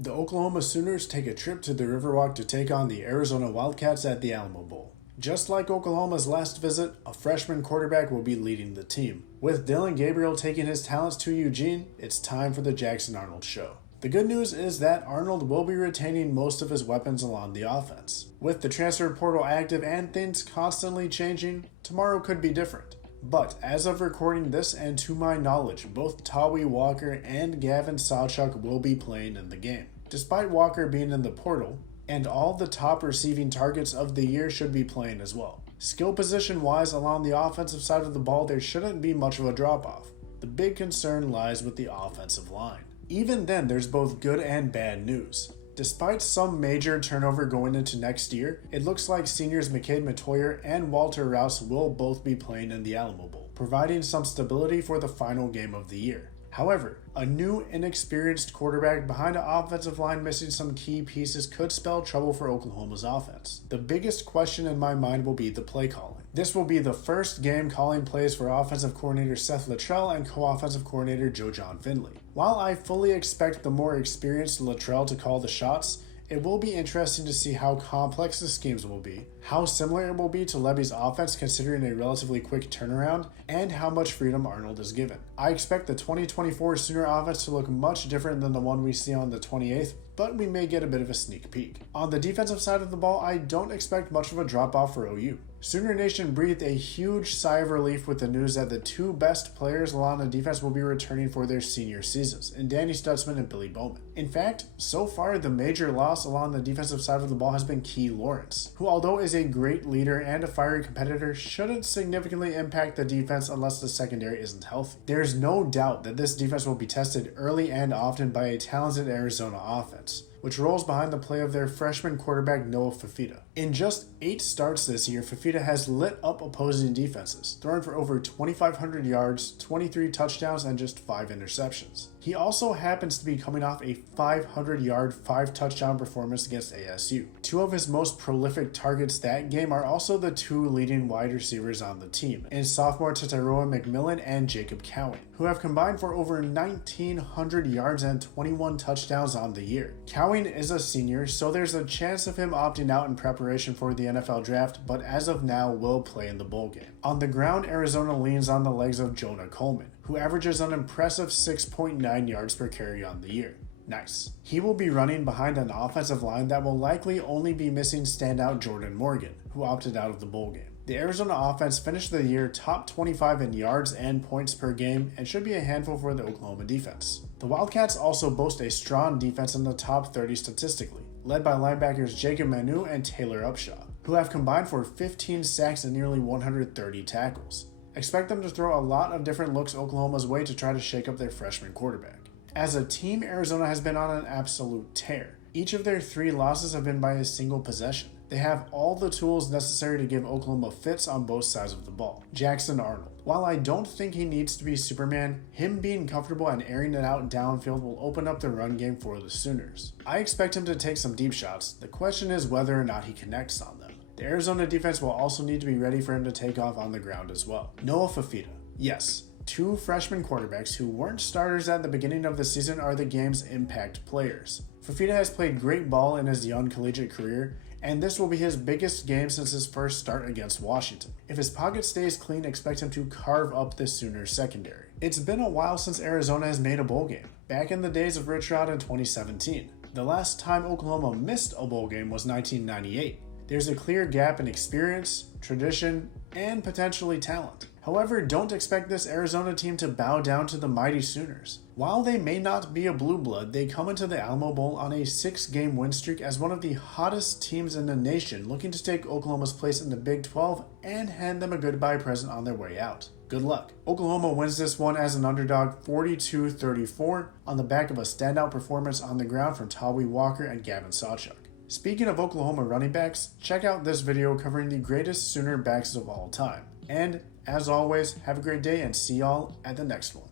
The Oklahoma Sooners take a trip to the Riverwalk to take on the Arizona Wildcats at the Alamo Bowl. Just like Oklahoma's last visit, a freshman quarterback will be leading the team. With Dillon Gabriel taking his talents to Eugene, it's time for the Jackson Arnold show. The good news is that Arnold will be retaining most of his weapons along the offense. With the transfer portal active and things constantly changing, tomorrow could be different. But as of recording this, and to my knowledge, both Tawee Walker and Gavin Sawchuk will be playing in the game. Despite Walker being in the portal, and all the top receiving targets of the year should be playing as well. Skill position wise, along the offensive side of the ball, there shouldn't be much of a drop off. The big concern lies with the offensive line. Even then, there's both good and bad news. Despite some major turnover going into next year, it looks like seniors McCade Metoyer and Walter Rouse will both be playing in the Alamo Bowl, providing some stability for the final game of the year. However, a new, inexperienced quarterback behind an offensive line missing some key pieces could spell trouble for Oklahoma's offense. The biggest question in my mind will be the play calling. This will be the first game calling plays for offensive coordinator Seth Luttrell and co-offensive coordinator Joe John Finley. While I fully expect the more experienced Luttrell to call the shots, it will be interesting to see how complex the schemes will be, how similar it will be to Levy's offense considering a relatively quick turnaround, and how much freedom Arnold is given. I expect the 2024 Sooner offense to look much different than the one we see on the 28th, but we may get a bit of a sneak peek. On the defensive side of the ball, I don't expect much of a drop-off for OU. Sooner Nation breathed a huge sigh of relief with the news that the two best players along the defense will be returning for their senior seasons, in Danny Stutzman and Billy Bowman. In fact, so far the major loss along the defensive side of the ball has been Key Lawrence, who although is a great leader and a fiery competitor, shouldn't significantly impact the defense unless the secondary isn't healthy. There's no doubt that this defense will be tested early and often by a talented Arizona offense, which rolls behind the play of their freshman quarterback Noah Fifita. In just 8 starts this year, Fifita has lit up opposing defenses, throwing for over 2,500 yards, 23 touchdowns, and just 5 interceptions. He also happens to be coming off a 500-yard, 5-touchdown performance against ASU. 2 of his most prolific targets that game are also the 2 leading wide receivers on the team, in sophomore Tataroa McMillan and Jacob Cowan, who have combined for over 1,900 yards and 21 touchdowns on the year. Cowan is a senior, so there's a chance of him opting out in preparation for the NFL draft, but as of now will play in the bowl game. On the ground, Arizona leans on the legs of Jonah Coleman, who averages an impressive 6.9 yards per carry on the year. Nice. He will be running behind an offensive line that will likely only be missing standout Jordan Morgan, who opted out of the bowl game. The Arizona offense finished the year top 25 in yards and points per game and should be a handful for the Oklahoma defense. The Wildcats also boast a strong defense in the top 30 statistically, led by linebackers Jacob Manu and Taylor Upshaw, who have combined for 15 sacks and nearly 130 tackles. Expect them to throw a lot of different looks Oklahoma's way to try to shake up their freshman quarterback. As a team, Arizona has been on an absolute tear. Each of their 3 losses have been by a single possession. They have all the tools necessary to give Oklahoma fits on both sides of the ball. Jackson Arnold. While I don't think he needs to be Superman, him being comfortable and airing it out downfield will open up the run game for the Sooners. I expect him to take some deep shots. The question is whether or not he connects on them. The Arizona defense will also need to be ready for him to take off on the ground as well. Noah Fifita. Yes, 2 freshman quarterbacks who weren't starters at the beginning of the season are the game's impact players. Fifita has played great ball in his young collegiate career, and this will be his biggest game since his first start against Washington. If his pocket stays clean, expect him to carve up the Sooners secondary. It's been a while since Arizona has made a bowl game, back in the days of Rich Rod in 2017. The last time Oklahoma missed a bowl game was 1998. There's a clear gap in experience, tradition, and potentially talent. However, don't expect this Arizona team to bow down to the mighty Sooners. While they may not be a blue blood, they come into the Alamo Bowl on a 6-game win streak as one of the hottest teams in the nation, looking to take Oklahoma's place in the Big 12 and hand them a goodbye present on their way out. Good luck. Oklahoma wins this one as an underdog 42-34 on the back of a standout performance on the ground from Tawee Walker and Gavin Sawchuk. Speaking of Oklahoma running backs, check out this video covering the greatest Sooner backs of all time. And, as always, have a great day and see y'all at the next one.